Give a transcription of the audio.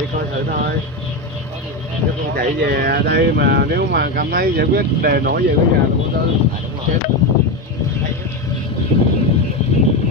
đi coi thử thôi. Chứ con chạy về đây mà nếu mà cảm thấy giải quyết đề nổi về cái nhà luôn đó.